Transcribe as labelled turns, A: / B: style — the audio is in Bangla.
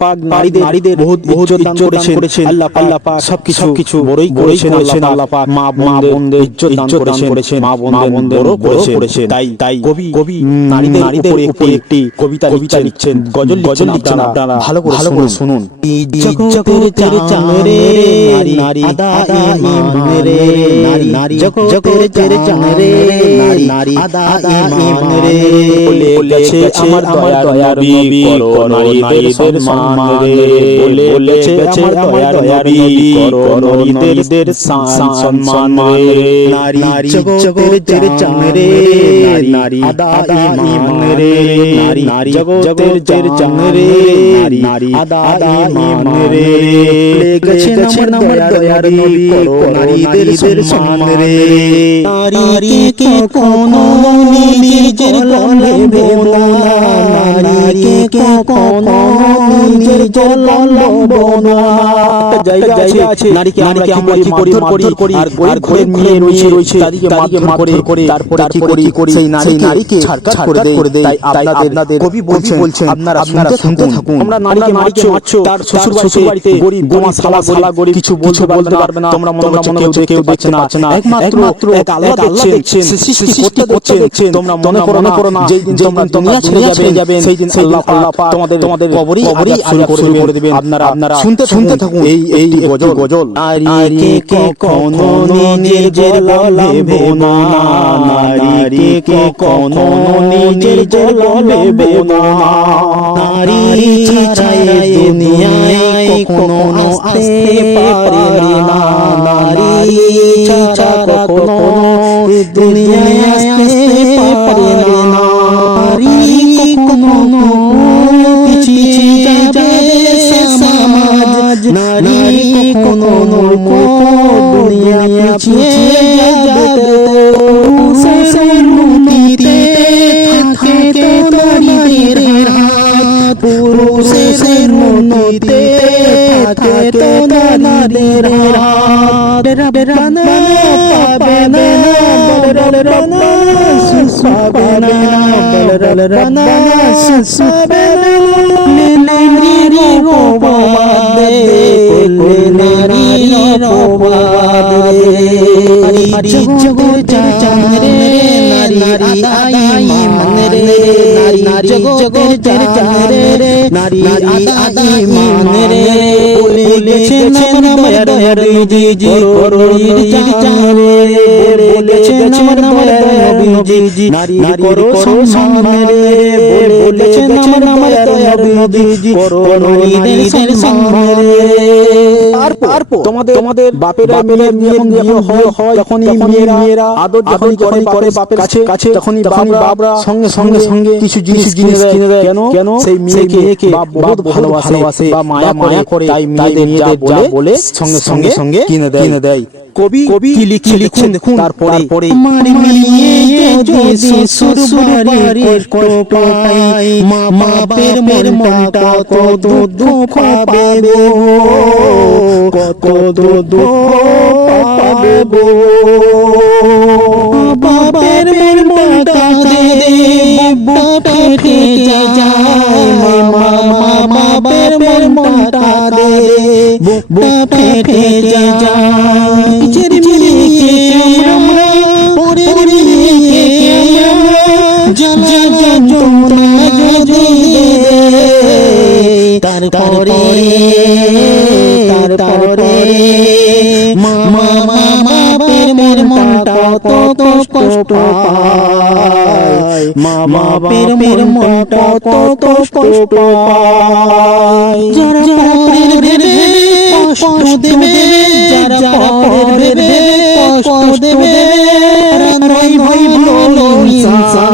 A: পাক নারীদের নারীদের বহুত বহুত ইজ্জত করেছেন। আল্লাহ আল্লাহ পাক সবকিছু কিছু বড়ই করেছেন আল্লাহ পাক মা মা বোনদের ইজ্জত দান করেছেন। মা বোনদের বড় করেছেন। তাই তাই কবি কবি নারীদের নারীদের উপরে একটি কবিতা কবিতা লিখছেন। গজল গজল লিখছেন আপনারা। ভালো করে ভালো করে শুনুন।
B: জগতের চাঁদরে নারী আদা ইমান রে নারী নারী জগতের চাঁদরে নারী নারী আদা ইমান রে।
A: বলে গেছে আমার দয়ার নবী করো নারীদের সম্মান রে বলে বলেছে আমার দয়ার নবী করো নারীদের সম্মান রে
B: নারী জগতের চাঁদরে নারী আদা ইমান রে নারী জগতের চাঁদরে নারী নারী আদা ইমান রে। লেগেছে আমার দয়ার নবী করো সম্মান রে। নারীকে কোনো নিজের গলবে না। নারীকে কোনো নিজের গলবে না।
A: জায়গা আছে নারীকে আমরা কি করি মারধর করি আর আর ঘরে নিয়ে রয়েছে রয়েছে তাদেরকে মারধর করে তারপরে কি করি করি সেই নারীকে ছাড়কাট করে দেই তাই আপনাদের কবি বলছেন আপনারা আপনারা শুনতে থাকুন। আমরা নারীকে মারছো তার শ্বশুর শ্বশুর বাড়িতে গরিব গোমা সালা সালা গরিব কিছু বলতে পারবে না তোমরা মনে মনে কেউ কেউ দেখছে না। একমাত্র এক আল্লাহ দেখছেন সৃষ্টি করতে দেখছেন তোমরা মনে করো না যেই দিন তোমরা দুনিয়া ছেড়ে যাবেন সেই দিন আল্লাহ আল্লাহ তোমাদের তোমাদের কবরই আজাব করে দিবেন। আপনারা আপনারা শুনতে শুনতে থাকুন। এই এই গজল। গজল।
B: নারীকে কখনো নিজের গলবে না। নারীকে কখনো নিজের গলবে না। নারী ছাড়াই দুনিয়ায় কখনো আসতে পারে না। নারী ছাড়া কখনো দুনিয়ায় আসতে পারে না। নারী কখনো পিছিয়ে সমাজ নারী কখনো দুনিয়া পিছিয়ে যাবে পুরুষের মুক্তিতে থাকে তো নারীদের হাত পুরুষের মুক্তিতে থাকে তো নারীদের হাত বেরানা পাবে না বেরানা পাবে না বেরানা পাবে না নারী অপবাদ দে নারী অপবাদ দে জগৎ নারী আই মান রে বলেছেন আমার দয়ার জি জি করুণীর চাঁদরে বলেছেন আমার দয়ার নবী জি নারী করো সম্মান রে বলেছেন আমার দয়ার নবী জি করুণীর সম্মান রে
A: তারপর তোমাদের তোমাদের বাপের মেয়ের যখন বিয়ে হয় হয় তখনই মেয়েরা মেয়েরা আদর যখন করে করে বাপের কাছে কাছে তখনই বাবরা সঙ্গে সঙ্গে সঙ্গে কিছু জিনিস জিনিস কিনে দেয় কেন কেন? সেই মেয়েকে বাপ বহুত ভালোবাসে বা মায়া মায়া করে তাই মেয়েদের যা বলে সঙ্গে সঙ্গে সঙ্গে কিনে দেয় কিনে দেয়। কবি কবি কি লিখে লিখছেন দেখুন তারপরে
B: আমার মেয়ে যদি শ্বশুর বাড়ির কষ্ট পাই মা বাপের মনটা কত দুঃখ পাবে কত দুঃখ পাবে বাপের মনটা দে বুকটা ফেটে যায় মা বাপের মনটা দে বুকটা ফেটে যায় নিজের মেয়েকে আমরা পরের মেয়েকে আমরা জ্বালা যন্ত্রণা যদি তারপরে তারপরে মা মা বাপের মনটা কত কষ্ট মামা বাপের মের মোটা কত কষ্ট পায়। যারা পরের কষ্ট দেবে, যারা কষ্ট দেবে ভাই ভালো ইনসান